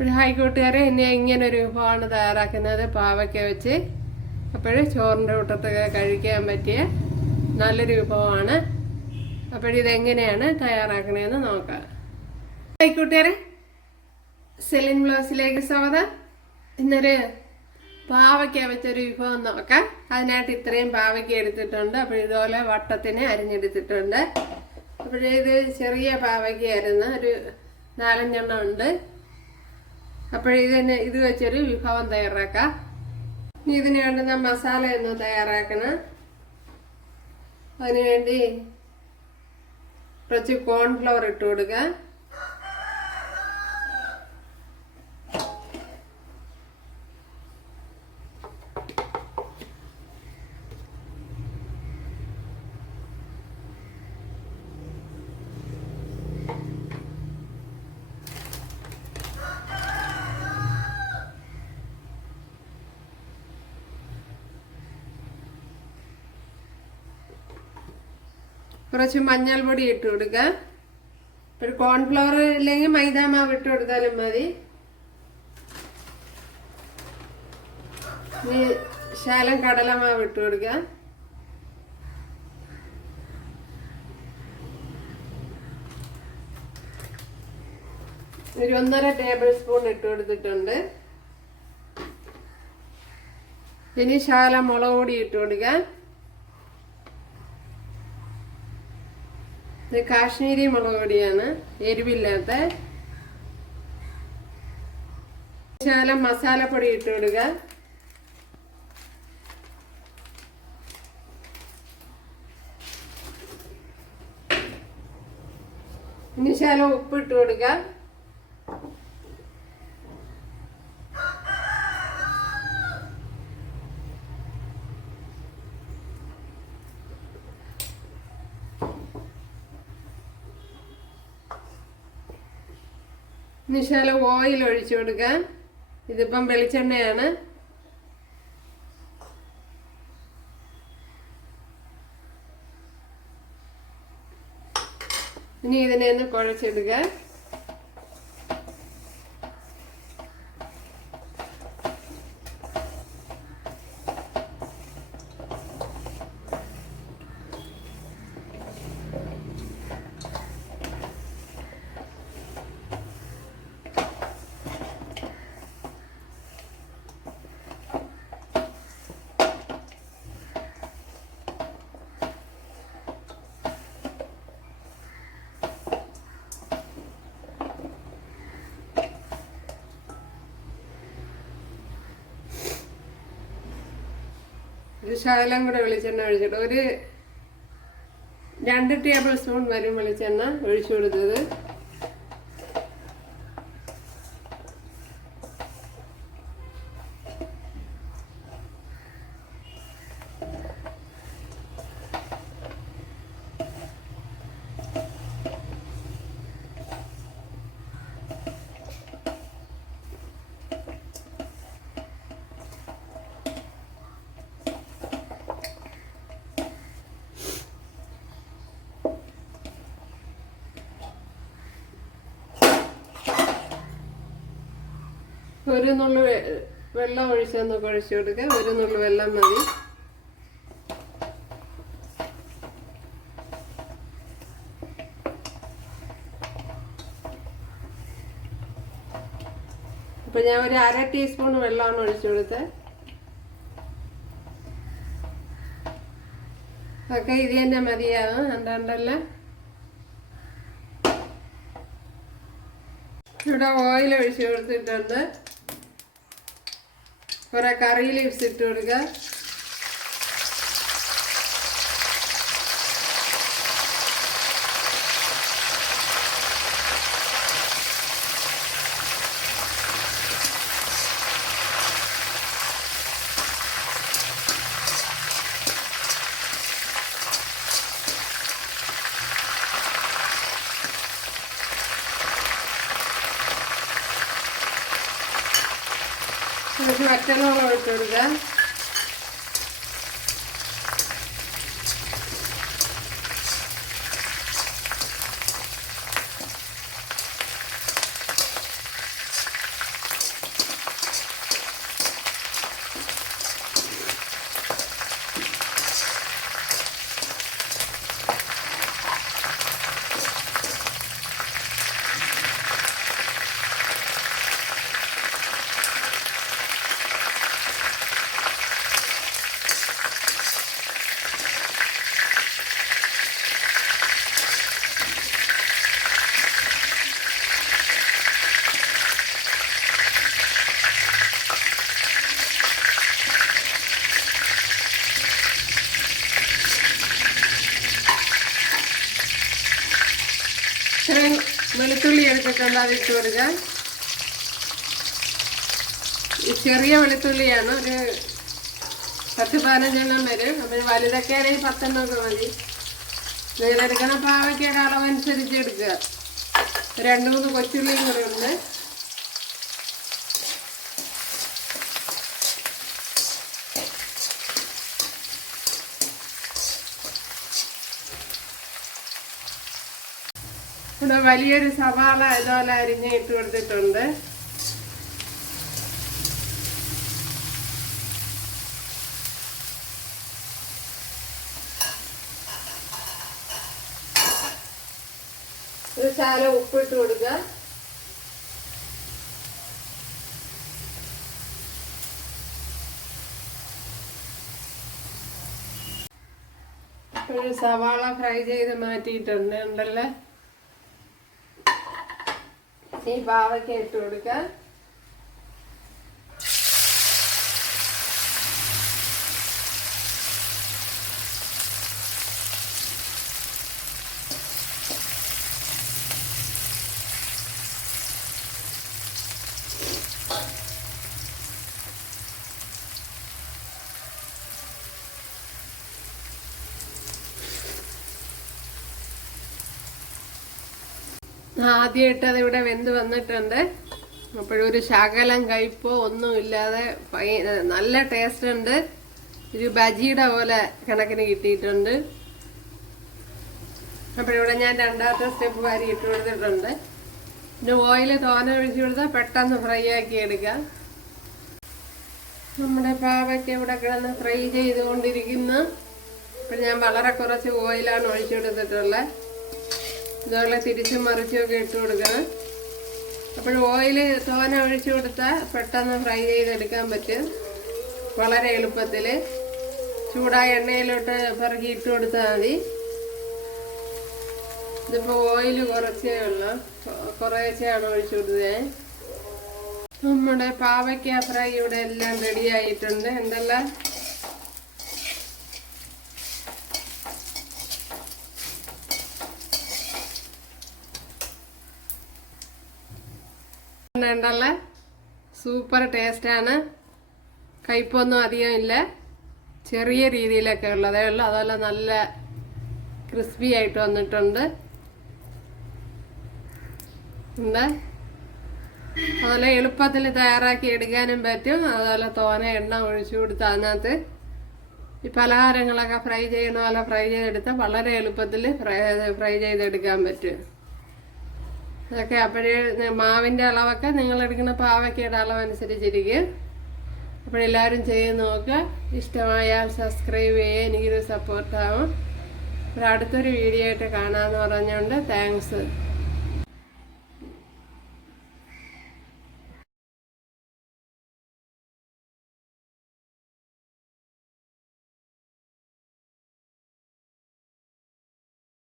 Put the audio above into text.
ഒരു ഹായ് കൂട്ടുകാരെ ഇങ്ങനെ ഇങ്ങനൊരു വിഭവമാണ് തയ്യാറാക്കുന്നത് പാവയ്ക്ക വെച്ച്. അപ്പോൾ ചോറിന്റെ കൂട്ടത്തൊക്കെ കഴിക്കാൻ പറ്റിയ നല്ലൊരു വിഭവമാണ്. അപ്പോഴിതെങ്ങനെയാണ് തയ്യാറാക്കണതെന്ന് നോക്കാം. ഹായ് കൂട്ടുകാരെ സെലിൻ ബ്ലൗസിലേക്ക് സ്വാഗതം. ഇന്നൊരു പാവയ്ക്ക വെച്ചൊരു വിഭവം നോക്കാം. അതിനായിട്ട് ഇത്രയും പാവയ്ക്ക എടുത്തിട്ടുണ്ട്. അപ്പോൾ ഇതുപോലെ വട്ടത്തിന് അരിഞ്ഞെടുത്തിട്ടുണ്ട്. അപ്പോഴേ ഇത് ചെറിയ പാവയ്ക്കായിരുന്നു ഒരു നാലഞ്ചെണ്ണം ഉണ്ട്. അപ്പോൾ ഇതിന് ഇത് വെച്ചൊരു വിഭവം തയ്യാറാക്കാം. ഇനി ഇതിന് വേണ്ടുന്ന മസാല ഒന്ന് തയ്യാറാക്കണം. അതിനുവേണ്ടി കുറച്ച് കോൺഫ്ലവർ ഇട്ട് കൊടുക്കുക കുറച്ച് മഞ്ഞൾപ്പൊടി ഇട്ട് കൊടുക്കുക ഒരു കോൺഫ്ലവർ ഇല്ലെങ്കിൽ മൈദ മാവ് ഇട്ട് കൊടുത്താലും മതി. ഇനി ശാലം കടലമാവ് ഇട്ട് കൊടുക്കുക ഒരു ഒന്നര ടേബിൾ സ്പൂൺ ഇട്ട് കൊടുത്തിട്ടുണ്ട്. ഇനി ശാല മുളക് പൊടി ഇട്ട് കൊടുക്കുക ഇത് കാശ്മീരി മുളക് പൊടിയാണ് എരിവില്ലാത്ത ശകലം മസാലപ്പൊടി ഇട്ട് കൊടുക്കുക ഇനി ശകലം ഉപ്പ് ഇട്ട് കൊടുക്കുക നിശാല ഓയിൽ ഒഴിച്ചു കൊടുക്കാം ഇതിപ്പം വെളിച്ചെണ്ണയാണ്. ഇനി ഇതിനെ ഒന്ന് കുഴച്ചെടുക്കുക. ശകലം കൂടെ വെളിച്ചെണ്ണ ഒഴിച്ചിട്ട് ഒരു രണ്ട് ടേബിൾ സ്പൂൺ വരും വെളിച്ചെണ്ണ ഒഴിച്ചു കൊടുത്തത്. ഒരു നുള്ളു വെള്ളം ഒഴിച്ചൊന്ന് കുഴച്ചു കൊടുക്കുക ഒരു നുള്ളു വെള്ളം മതി. അപ്പൊ ഞാൻ ഒരു അര ടീസ്പൂൺ വെള്ളമാണ് ഒഴിച്ചു കൊടുത്തത് ഒക്കെ ഇത് തന്നെ മതിയാകും എന്താണ്ടല്ല ഇവിടെ ഓയിൽ ഒഴിച്ചു കൊടുത്തിട്ടുണ്ട്. കുറെ കറി ലീവ്സ് കൊടുക്കുക കുറച്ച് വറ്റലോളം ഇട്ട് അത് ഇട്ട് കൊടുക്കാം ചെറിയ വെളുത്തുള്ളിയാണ് ഒരു പത്ത് പതിനഞ്ചെണ്ണം വരും. അപ്പം വലുതൊക്കെ ആണെങ്കിൽ പത്തെണ്ണമൊക്കെ മതി. നിങ്ങളെടുക്കണ പാവയ്ക്കയുടെ അളവനുസരിച്ച് എടുക്കുക. രണ്ട് മൂന്ന് കൊച്ചുള്ളിയും കൂടെ ഉണ്ട് ഇവിടെ വലിയൊരു സവാള ഇതുപോലെ അരിഞ്ഞ് ഇട്ട് കൊടുത്തിട്ടുണ്ട്. ഒരു ശാല ഉപ്പിട്ട് കൊടുക്കുക. സവാള ഫ്രൈ ചെയ്ത് മാറ്റിയിട്ടുണ്ട് ഉണ്ടല്ലോ? ഈ പാവയ്ക്ക ഇട്ട് ആദ്യമായിട്ട് ഇവിടെ വെന്ത് വന്നിട്ടുണ്ട്. അപ്പോഴൊരു ശകലം കയ്പോ ഒന്നും ഇല്ലാതെ നല്ല ടേസ്റ്റ് ഉണ്ട്. ഒരു ബജിയുടെ പോലെ കണക്കിന് കിട്ടിയിട്ടുണ്ട്. അപ്പോഴിവിടെ ഞാൻ രണ്ടാമത്തെ സ്റ്റെപ്പ് വാരി ഇട്ട് കൊടുത്തിട്ടുണ്ട്. പിന്നെ ഓയിൽ തോന ഒഴിച്ചു കൊടുത്താൽ പെട്ടെന്ന് ഫ്രൈ ആക്കി എടുക്കാം. നമ്മുടെ പാവയ്ക്ക് ഇവിടെ കിടന്ന് ഫ്രൈ ചെയ്തുകൊണ്ടിരിക്കുന്നു. അപ്പോൾ ഞാൻ വളരെ കുറച്ച് ഓയിലാണ് ഒഴിച്ചു കൊടുത്തിട്ടുള്ളത്. ഇതുപോലെ തിരിച്ചും മറിച്ചും ഒക്കെ ഇട്ട് കൊടുക്കണം. അപ്പോൾ ഓയിൽ തോന ഒഴിച്ചു കൊടുത്താൽ പെട്ടെന്ന് ഫ്രൈ ചെയ്തെടുക്കാൻ പറ്റും. വളരെ എളുപ്പത്തിൽ ചൂടായ എണ്ണയിലോട്ട് പിറകി ഇട്ട് കൊടുത്താൽ മതി. ഇതിപ്പോൾ ഓയിൽ കുറച്ചേ ഉള്ളൂ. കുറേശ്ശെയാണ് ഒഴിച്ചു കൊടുത്തത് നമ്മുടെ പാവയ്ക്ക ഫ്രൈ ഇവിടെ എല്ലാം റെഡി ആയിട്ടുണ്ട്. എന്തെല്ലാം? ഉണ്ടല്ലേ സൂപ്പർ ടേസ്റ്റാണ്. കയ്പൊന്നും അധികം ഇല്ല. ചെറിയ രീതിയിലൊക്കെ ഉള്ളതേ ഉള്ളൂ. അതുപോലെ നല്ല ക്രിസ്പി ആയിട്ട് വന്നിട്ടുണ്ട്. ഉണ്ട്. അതുപോലെ എളുപ്പത്തിൽ തയ്യാറാക്കി എടുക്കാനും പറ്റും. അതുപോലെ തോന എണ്ണ ഒഴിച്ചു കൊടുത്ത് അതിനകത്ത് ഈ പലഹാരങ്ങളൊക്കെ ഫ്രൈ ചെയ്യണ പോലെ ഫ്രൈ ചെയ്തെടുത്താൽ വളരെ എളുപ്പത്തിൽ ഫ്രൈ ഫ്രൈ ചെയ്തെടുക്കാൻ പറ്റും. അതൊക്കെ അപ്പോഴേ മാവിന്റെ അളവൊക്കെ നിങ്ങൾ എടുക്കുന്ന പാവയ്ക്കയുടെ അളവനുസരിച്ചിരിക്കും. അപ്പോഴെല്ലാവരും ചെയ്ത് നോക്കുക. ഇഷ്ടമായാൽ സബ്സ്ക്രൈബ് ചെയ്യുക എനിക്കൊരു സപ്പോർട്ടാവും അപ്പോൾ അടുത്തൊരു വീഡിയോ ആയിട്ട് കാണാമെന്ന് പറഞ്ഞുകൊണ്ട് താങ്ക്സ്